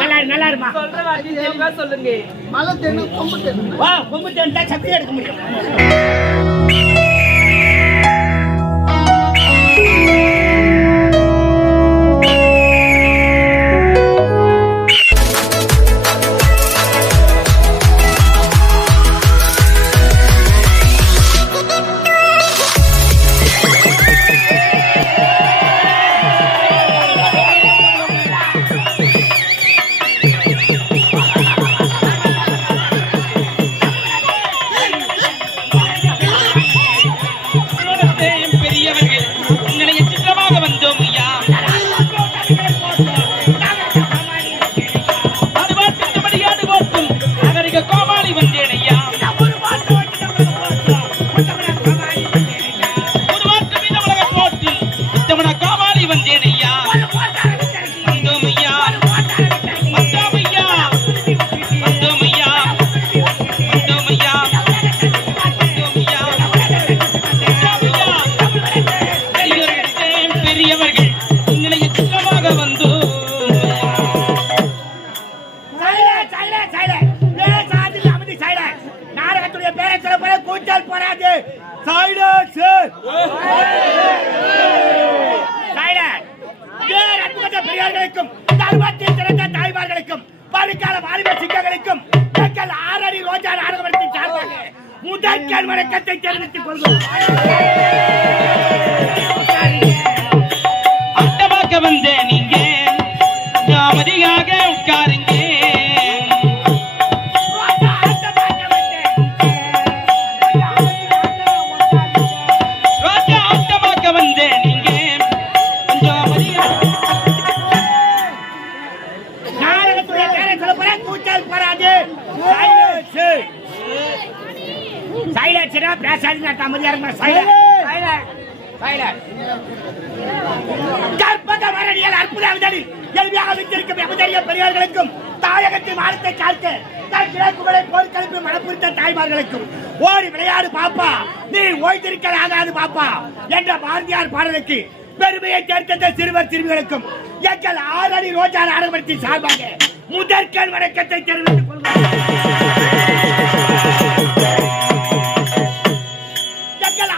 நல்லா இரு, நல்லா இருமா. மலை தென்னு கொம்பு தென்னு. வா, கொம்பு தேன் தான் சத்தியம் எடுக்க முடியும். போற கூச்சல் போடாது சைலன்ஸ். சைலன்ஸ்னா பேசாதீங்க அமைதியா இருங்க சைலன்ஸ். சைலன்ஸ். சைலன்ஸ். கற்பக மரணியல் அற்புத அவதடி எளிமையாக வைத்திருக்கும் எமதறிய பெரியவர்களுக்கும் தாயகத்தின் மானத்தை காக்க தன் கிழக்குகளை போர்க்களப்பு மனப்புரித்த தாய்மார்களுக்கும் ஓடி விளையாடு பாப்பா. நீ ஓய்ந்திருக்கல் ஆகாது பாப்பா என்ற பாரதியார் பாடலுக்கு பெருமையை சேர்த்த சிறுவர் சிறுமிகளுக்கும் எங்கள் ஆறடி ரோஜா நாடகத்தின் சார்பாக முதற்கண் வணக்கத்தை தெரிவித்துக் கொள்வோம்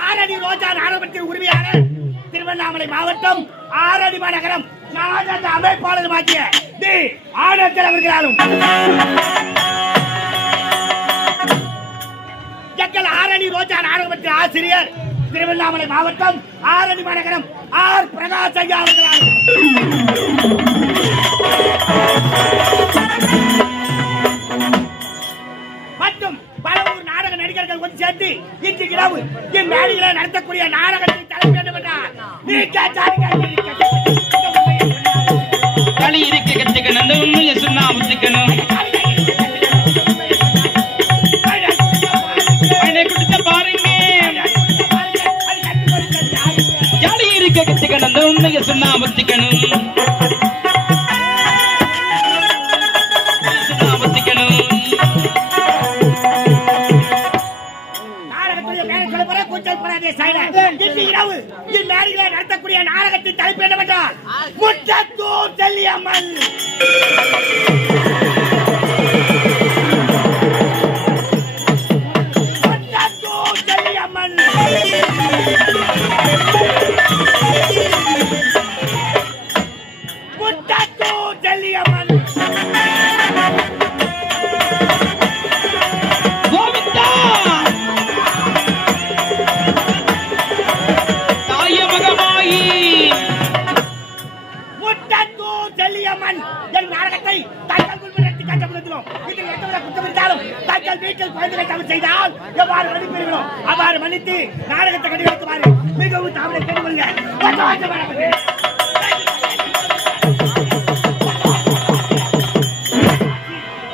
ஆரணி ரோஜா நாடகத்தின் உரிமையாளர் திருவண்ணாமலை மாவட்டம் ஆரணி மாநகரம் நாடக அமைப்பாளருமாகிய தி ஆனந்தர் அவர்களாலும். எங்கள் ஆரணி ரோஜா நாடகத்தின் ஆசிரியர் திருவண்ணாமலை மாவட்டம் ஆரணி மாநகரம் ஆர். பிரகாஷ் ஐயா அவர்களாலும். மற்றும் பல ஊர் நாடக நடிகர்கள் இன்று இரவு நடத்தக்கூடிய நாடகத்தை தலைப்பு என்னவென்றால் நீ களி இருக்க கத்துக்கணும் அந்த உண்மையை சொன்னா முத்துக்கணும். என்னை கொடுத்த களி இருக்க கத்துக்கணும் அந்த உண்மையை சொன்னா முத்துக்கணும். இரவு இம்மேடையில நடத்தக்கூடிய நாடகத்தின் தலைப்பு என்னவென்றால் முட்டத்தூர் செல்லியம்மன் வேண்டும் அவ்வாறு மன்னித்து நாடகத்தை கண்டுகளுக்குமாறு மிகவும் தாமரை கேட்டுக்கொள்க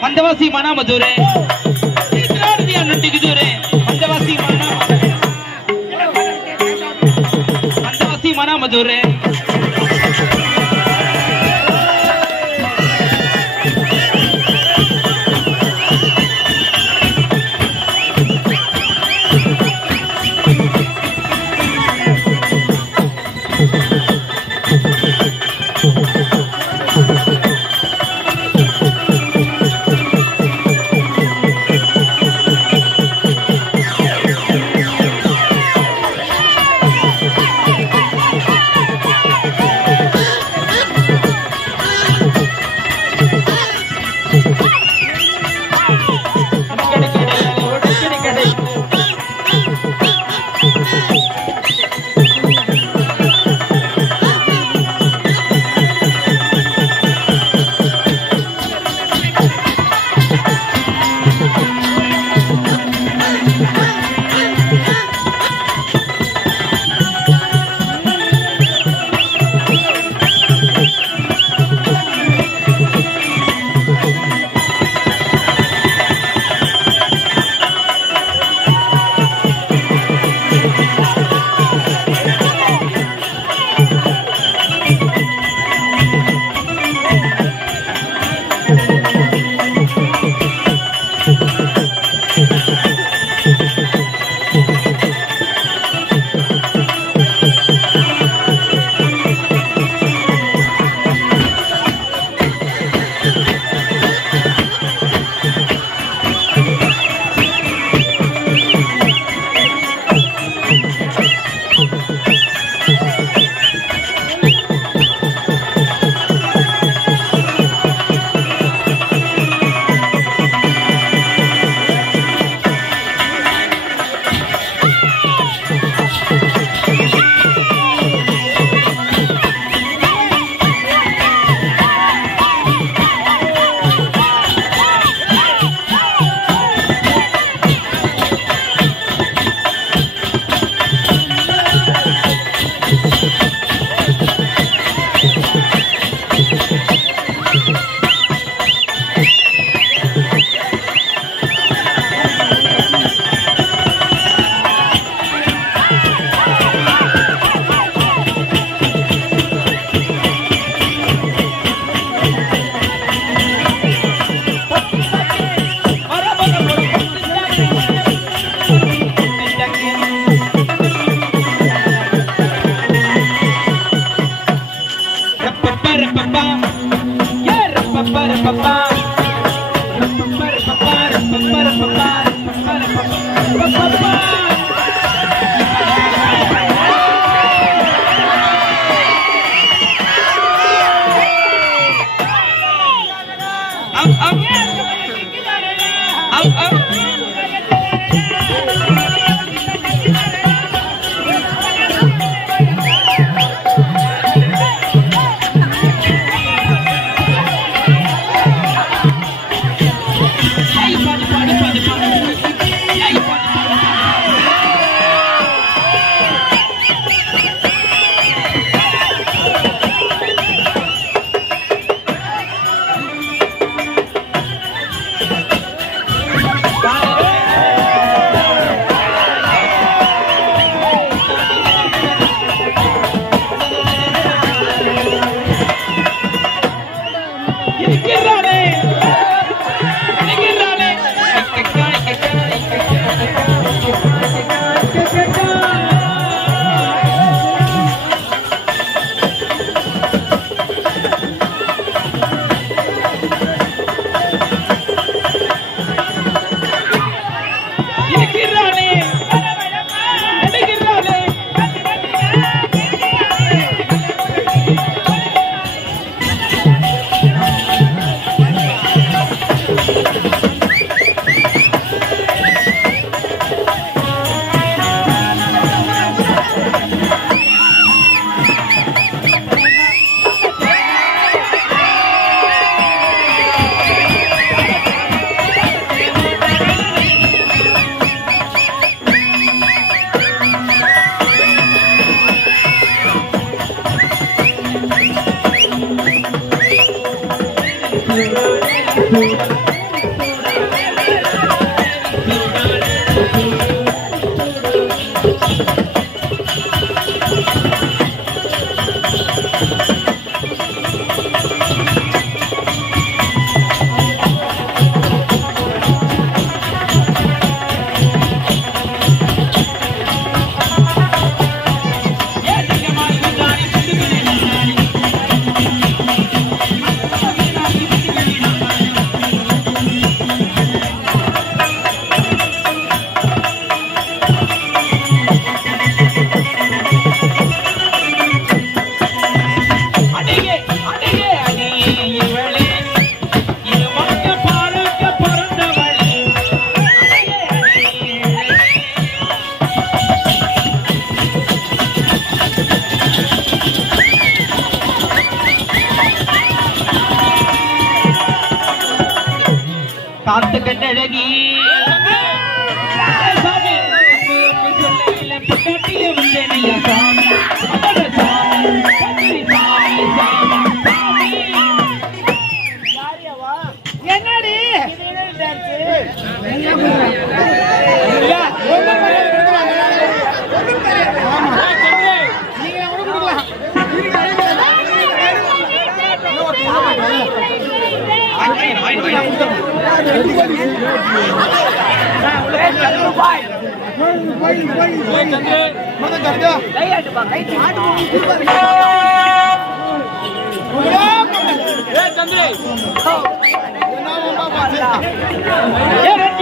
மந்தவாசி மனா மதுரே நட்டுக்குதுரே மந்தவாசி மனா மந்தவாசி மனா மதுரே Bye. ஏ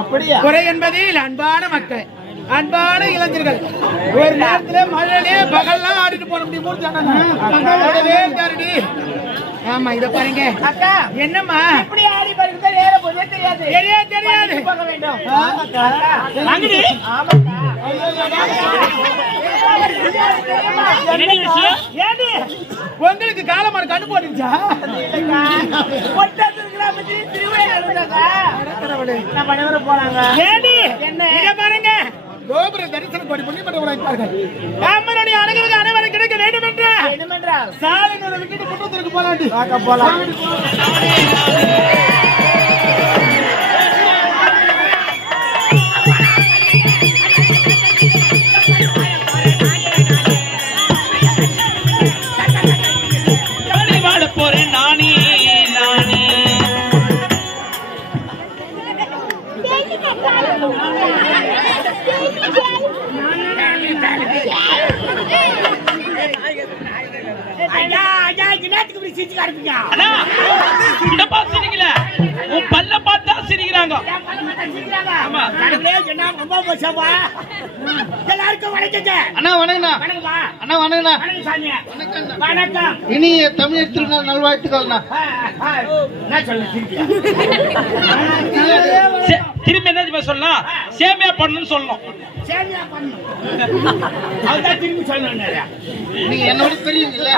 அப்படியா? குறை என்பதில் அன்பான மக்கள் அன்பான இளைஞர்கள். ஒரு நேரத்துல மழையிலே பகல்லாம் ஆடிட்டு போன முடியும். ஆமா இத பாருங்க. அக்கா. என்னம்மா? இப்படி ஆடி பாருங்க. நேர போதே தெரியாது? தெரியாது? தெரியாது வேண்டும். உங்களுக்கு காலமாடு கண்ணு போட்டுச்சா என்ன? இத பாருங்க. கோபுர தரிசனம் கோடி உழைப்பார்கள். அனைவரும் கிடைக்க வேண்டும் என்று விட்டுட்டு போலாண்டி போலாம். இப்படி சிரிச்சு காட்டுப்பீங்க அண்ணா இந்த பார்த்து சிரிக்கல. உன் பல்ல பார்த்தா சிரிக்கிறாங்க. ஆமா. கடவுளே என்ன ரொம்ப மோசமா? எல்லாருக்கும் வணக்கங்க. அண்ணா வணக்கண்ணா அண்ணா வணக்கண்ணா வணக்கம் சாமி. வணக்கம். இனிய தமிழர் திருநாள் நல்வாழ்த்துக்கள்ண்ணா. சொல்ல திரும்பி என்ன சொல்லலாம்? சேமியா பண்ணணும்னு சொல்லணும். சேமியா பண்ணணும் அதுதான் திரும்பி சொல்லணும் நீங்க என்னோட பெரியவங்கல்ல?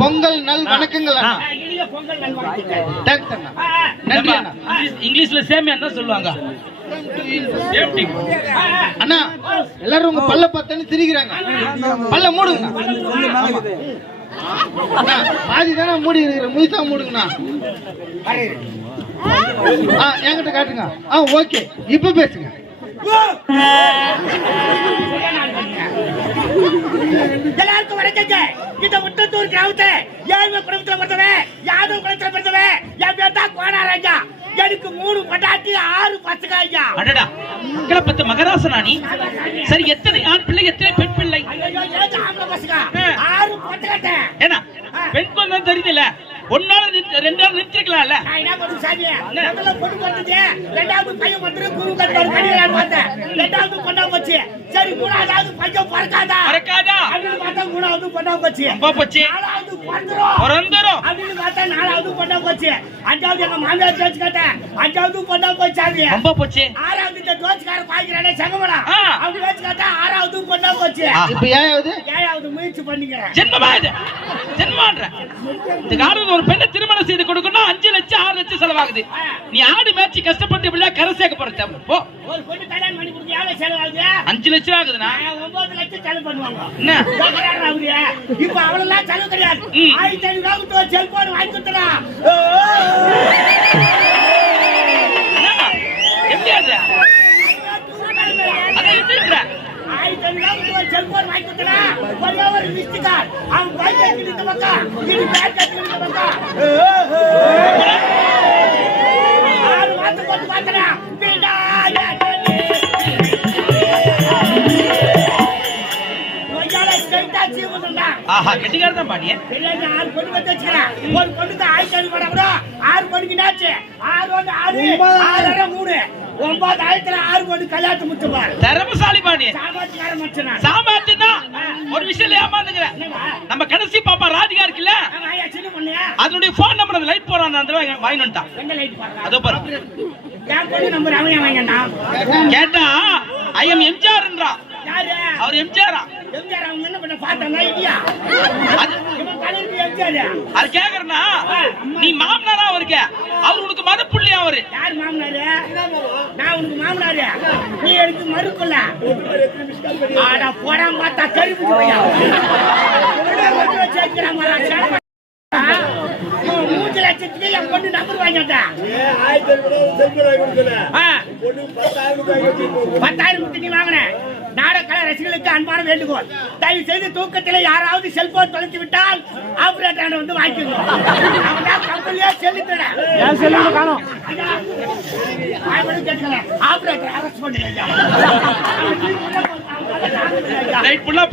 பொங்கல் நல் வணக்கங்கள் இங்கிலீஷ்ல சேமியா என்ன சொல்லுவாங்க. அண்ணா எல்லாரும் உங்க பல்ல பார்த்தேன்னு சிரிக்கிறாங்க பல்ல மூடுங்க அண்ணா பாதி தானே மூடி இருக்கிற முழுசா மூடுங்கண்ணா. என்கிட்ட காட்டுங்க. ஆ ஓகே. இப்ப பேசுங்க. எல்லாருக்கும் வணக்கங்க. இந்த முட்டத்தூர் கிராமத்தை ஏழ்மை குடும்பத்துல பிறந்தவன் யாதவ் குளத்துல பிறந்தவன் என் பேர் தான் கோணாராஜா எனக்கு மூணு பட்டாட்டி ஆறு பசங்க ஐயா அடடா. கிளப்பத்து மகராசனா நீ? சரி எத்தனை ஆண் பிள்ளை எத்தனை பெண் பிள்ளை. ஆறு பசங்க ஏன்னா பெண் குழந்தை தெரியுதுல்ல. ஒன்னால ரெண்டு நாள் நிறுத்திருக்கலாம்ல? நான் என்ன பண்ணுவேன் சாமி முதல்ல பொண்ணு பிறந்தது ரெண்டாவது பையன் வந்து குரு கட்டுவாரு கடிதம் பார்த்தேன் ரெண்டாவது பொண்ணா போச்சு. சரி மூணாவது பையன் பிறக்காதா? மறக்காதா அப்படின்னு பார்த்தா மூணாவது பொண்ணா போச்சு. போச்சு? நாலாவது பிறந்துரும். பிறந்துரும். அப்படின்னு பார்த்தா நாலாவது பொண்ணா போச்சு. அஞ்சாவது எங்க மாமியார் தோச்சு கேட்டேன். அஞ்சாவது பொண்ணா போச்சு அது ரொம்ப போச்சு. ஆறாவது இந்த தோச்சுக்கார பாய்க்கிறானே சங்கமடா. அவங்க தோச்சு கேட்டா ஆறாவது பொண்ணா போச்சு. இப்ப ஏழாவது முயற்சி பண்ணிக்கிறேன். ஜென்மமா இது? ஜென்மான்ற இந்த ஒரு பெண்ணை திருமணம் செய்து கொடுக்கணும் அஞ்சு லட்சம் ஆறு லட்சம் செலவாகுது. நீ ஆடு மேய்ச்சி கஷ்டப்பட்டு இப்படியா கரை சேர்க்க போற. போ. ஒரு பொண்ணு கல்யாணம் பண்ணி கொடுத்து எவ்வளவு செலவாகுது? அஞ்சு லட்சம் ஆகுதுண்ணா. ஆ, ஒன்பது லட்சம் செலவு பண்ணுவாங்க. என்ன. இப்ப அவ்வளவுலாம் செலவு கிடையாது. ஆயிரத்தி ஐநூறு ஒரு செல்போன் வாங்கி கொடுத்தனா? என்னம்மா? எப்படி அது அதை எப்படி செல்போன் வாங்கி கொடுத்தனா ஒரே ஒரு மிஸ்டு கார் அவன் பைக் எடுத்துட்டு இந்த பக்கம் இது பேக் எடுத்துட்டு இந்த பக்கம் ஆறு மாசம் போட்டு ஆறு பொண்ணு வந்து வச்சுக்கிறேன். ஒரு பொண்ணுக்கு ஆயிரத்தி ஐநூறு ரூபா கூட ஆறு பொண்ணுக்கு? ஆறு மூணு. ஒன்பதாயிரத்துல ஆறு பொண்ணு கல்யாணத்தை முடிச்சுப்பாரு. திறமசாலி பாடி சாமர்த்தியக்கார மனுஷனா. சாமாத்தியம் தான் ஒரு விஷயம் ஏமாந்துக்கிற என்னவா? நம்ம கடைசி பாப்பா ராதிகா இருக்குல்ல. அதனுடைய போன் நம்பர் அந்த லைட் போறான் அந்த தடவை வாங்கி வந்துட்டான் எங்க light போடுறா? அதோ பாரு அவன்? கேட்டா ஐ எம் எம்ஜிஆர்ன்றான் யாரு? அவர் எம்ஜிஆரா எம்ஜிஆர் அவங்க என்ன பண்ண இல்லையா? அது கேக்குறனா நீ மாமனாரா அவருக்கு அவர் உனக்கு மதப்புள்ளி அவரு யார் மாமனாரு? நான் உனக்கு மாமனாரு. நீ எனக்கு மறுக்கல. ஆடா, போடாம பார்த்தா? இவன் மூன்று லட்சத்துக்கு என் பொண்ணு நம்பர் வாங்கிட்டா பத்தாயிரம் நீ வாங்கினேன் நாடக கலை ரசிகர்களுக்கு அன்பான வேண்டுகோள். தயவு செய்து தூக்கத்தில் யாராவது செல்போன் தொலைத்து விட்டால் ஆபரேட்டர் வந்து வாங்கிக்கோங்க. அவன் கம்பெனியே செல்லுத்தட ஏன் செல்லுங்க காணோம். ஆபரேட்டர் அரெஸ்ட் பண்ணுங்க லைட் ஃபுல்லா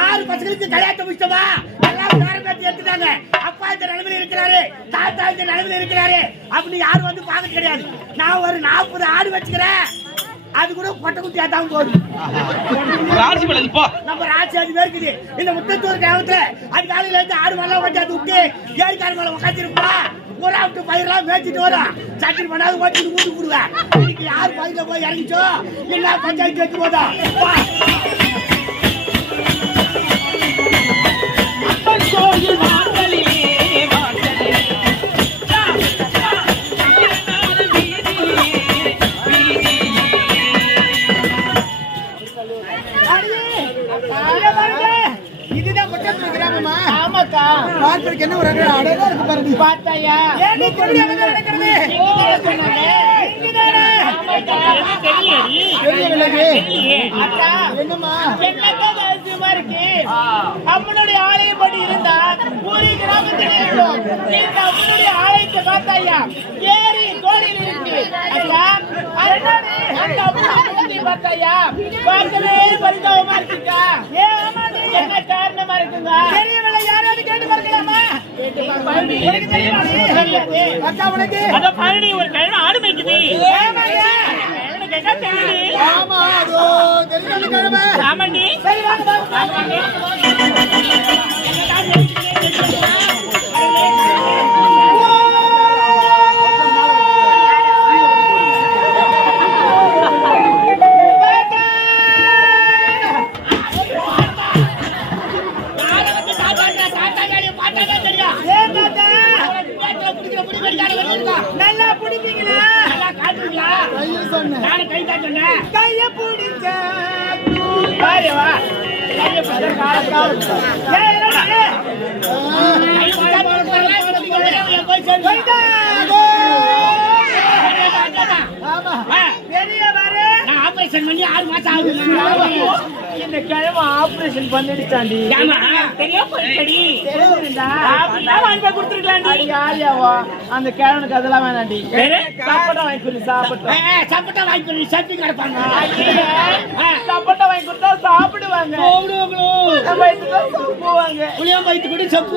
ஆறு பசங்களுக்கு கல்யாணத்தை முடிச்சவா எல்லாம் பேர பேத்தி எடுத்துட்டாங்க அப்பா இந்த நிலைமையில இருக்கிறாரு தாத்தா இந்த நிலைமையில இருக்கிறாரு அப்படின்னு யாரும் வந்து பார்க்க கிடையாது நான் ஒரு நாற்பது ஆடு வச்சுக்கிறேன் அது கூட பொட்டை குட்டியா தான் போகுது ராசி பலது போ நம்ம ராசி அது இருக்குது இந்த முத்தத்தூர் கிராமத்துல அதிகாலையில இருந்து ஆடு வரலாம் கொண்டாந்து விட்டு ஏரிக்கார மேல உட்காந்துருப்பா ஊரா விட்டு பயிரெல்லாம் மேய்ச்சிட்டு வரும் சட்டில் பண்ணாது ஓட்டிட்டு ஊட்டு விடுவேன் இன்னைக்கு யார் பயில போய் இறங்கிச்சோ? என்ன பஞ்சாயத்து வைக்க போதா. கோயில். இதுதான் முட்டத்தூர் கிராமமா? ஆமாக்கா. பார்க்கறதுக்கு என்ன ஒரு பார்த்தாயா என்னம்மா? என்னக்கா அதிசயமா இருக்கு? அம்மனுடைய ஆலயம் படி இருந்தா பூரி கிராமத்தில் இருக்கும் இந்த அம்மனுடைய ஆலயத்தை பார்த்தாயா? ஏரி கோயில் இருக்கு. ஐயா அரணாடி அந்த அம்மனுடைய மூர்த்தி பார்த்தாயா? பார்க்கவே பரிதாபமா இருக்குக்கா. ஏன் ஆமாடி என்ன காரணமா இருக்குங்க? தெரியவில்லை. யாராவது கேட்டு பார்க்கலாமா? பழனி ஒரு கிழமை ஆடு மேய்க்குது ஆமா அதோ தெரிஞ்ச கிழமை ஆமாண்டி சரி வாங்க வாங்க நான் ஆபரேஷன் பண்ணி ஆறு மாசம் ஆகுது. இந்த கிழமை ஆபரேஷன் பண்ணிடுச்சாண்டி. யாரியாவா அந்த கிழவனுக்கு அதெல்லாம் வேணாண்டி. வேறு? சாப்பாடு வாங்கி கொடுத்து சாப்பிட்டோம். சப்பட்டா வாங்கி கொடு சட்னி கிடப்பாங்க சாப்பாட்டை வாங்கி கொடுத்தா சாப்பிடுவாங்க. சாப்பிடுவாங்க. புளியம் வயிற்று கூட சப்பு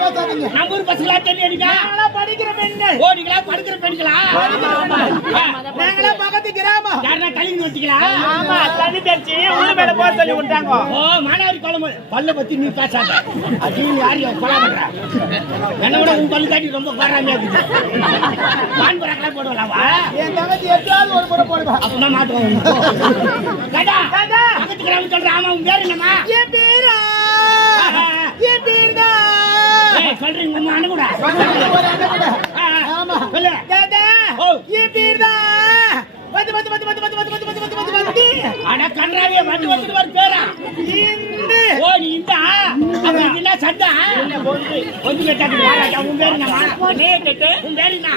பேசாதீங்க நம்ம ஊர் பசங்களா படிக்கிற பெண்கள். படுக்கிற பெண்களா? நாங்களா பக்கத்து கிராமம். ஊத்திங்களா ஆமா தண்ணி தெரிச்சு ஊரு மேல போக சொல்லி விட்டாங்க. ஓ மானாவரி குழம்பு பல்ல பத்தி நீ பேசாத. அப்படின்னு யாரு கொலை பண்ற? என்ன விட உன் பல்லு காட்டி ரொம்ப இருக்குது. பான் பராக்கெல்லாம் போடுவலாவா என் தங்கச்சி எட்டாவது ஒரு முறை போடுவா. அப்படின்னா மாட்டுவோம் கேட்டா பக்கத்து கிராமம் சொல்ற ஆமா உன் பேர் என்னம்மா? என் பேரா? என் சொல்றீங்க உங்க அண்ணன் கூட. ஆமா சொல்லு தாத்தா பேருதா வந்து வந்து வந்து வந்து வந்து வந்து வந்து வந்து வந்து வந்து வந்து அட கன்றாவிய வந்து வந்துட்டு வர பேரா இந்த ஓ நீ இந்த அப்ப இது என்ன சட்டா ஒன்று கேட்டாங்க வாராஜா உன் பேரு என்னம்மா உன் பேரு என்ன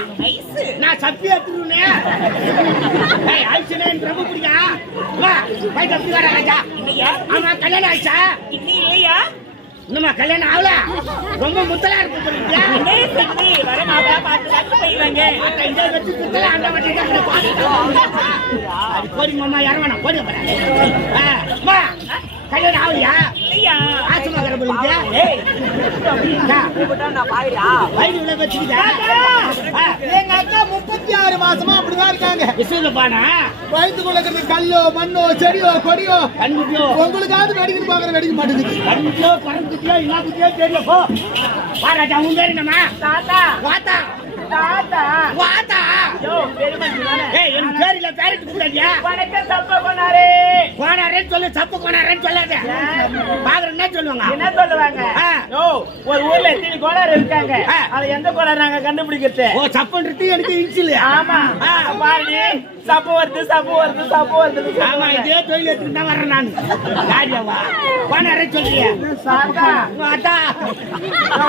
நான் சப்பி எடுத்துருவேனே ஏய் ஐஸ்னே எனக்கு ரொம்ப பிடிக்கும் வா போய் தப்பி வர ராஜா ஆமா கல்யாணம் இன்னும் இல்லையா இன்னுமா கல்யாணம் ஆகல? ரொம்ப முத்தலா இருக்கு போறீங்க கல்யாணம் ஆகலையா ஆசமா எங்க அக்கா முப்பத்தி ஆறு மாசமா அப்படிதான் இருக்காங்க. வயிற்றுக்குள்ள கல்லோ மண்ணோ செடியோ கொடியோ? உங்களுக்காவது வெடிக்கணும் பாக்குற வெடிக்க மாட்டேங்குது. கண்ணுக்கோ பரந்துக்கோ எல்லாத்துக்கோ தெரியல போ. ராஜா உங்க தாத்தா. வாத்தா வாத்தா. ஏய் என் பேர் இல்ல பேருக்கு கூடாதியா வணக்கம் கோனாரேன்னு சொல்லு சப்பு கோனாரேன்னு சொல்லாத. பாக்குற என்ன சொல்லுவாங்க? என்ன சொல்லுவாங்க. யோ ஒரு ஊர்ல எத்தனை கோளாறு இருக்காங்க. அது எந்த நாங்க கண்டுபிடிக்கிறது? ஓ சப்புன்றது எனக்கு இன்சில் ஆமா. பாருடி. சப்பு வருது சப்பு வருது சப்பு வருது. ஆமா இதே தொழில் எடுத்துட்டு தான் வரேன் நான். யாரியாவா கோனாரே சொல்றிய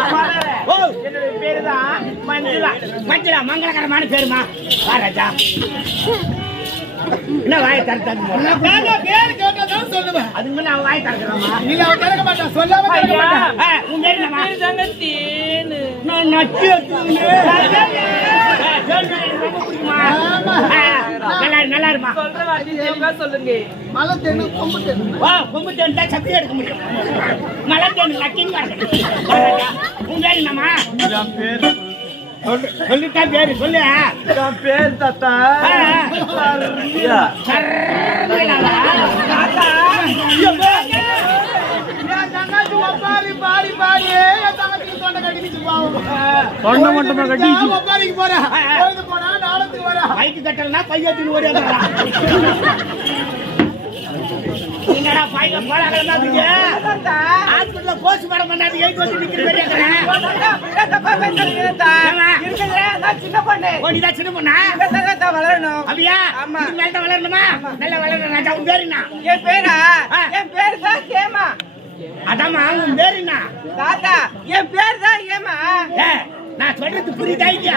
கோளாறு. ஓ. என்னுடைய பேரு தான் மஞ்சுளா. மஞ்சளா மங்களகரமான பேருமா? வா ராஜா. என்ன வாயை தர தர பேர் கேட்டதான் சொல்லுவேன். அதுக்கு முன்ன அவன் வாயை திறக்கிறாமா நீ அவன் திறக்க மாட்டான் சொல்லாம திறக்க ஐயா. மாட்டான் ஆ, உன் பேர் என்னம்மா? தாங்க தேனு. நான் நச்சு எடுத்துக்கின்னு. ஆ, சொல்றேன், எனக்கு ரொம்ப பிடிக்குமா? நல்லா நல்லா இருமா சொல்ற வாட்டி தெளிவா சொல்லுங்க மலை போறேன். பைக்கு கட்டலனா பையத்தின் ஓடி என்னடா பையில போலாங்களா ஹாஸ்பிட்டல்ல போஸ்ட் மார்டம் பண்ணாது எயிட் வந்து நிக்கிற பெரிய சின்ன பொண்ணு? ஓடிதான் சின்ன பொண்ணா? வளரணும். அப்படியா? ஆமா. இதுக்கு மேல தான் வளரணுமா? நல்லா வளரணும் ராஜா உன் பேரு என்ன? என் பேரா? ஆ. என் பேரு தான் ஏமா அதாம்மா உன் பேரு என்ன? தாத்தா என் பேர் தான் ஏமா ஏ, நான் சொல்றது புரியுதா இல்லையா?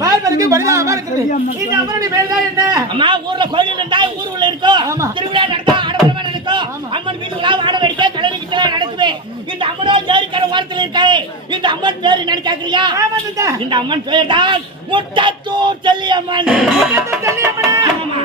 பார்ப்பதற்கு இந்த ஊர்ல கோயில் இருந்தா ஊர் உள்ள திருவிழா நடந்தா ஆடம்பரமா நடக்கும் அம்மன் வீடு உலா ஆடம் எடுக்க தலைவி நடக்குது இந்த அம்மனோ ஜோதிக்கார வாரத்தில் இருக்காரு இந்த அம்மன் பேரு நினைக்காக்குறியா இந்த அம்மன் பேர் தான் முட்டத்தூர் செல்லியம்மன். முட்டத்தூர் செல்லியம்மன் ஆமா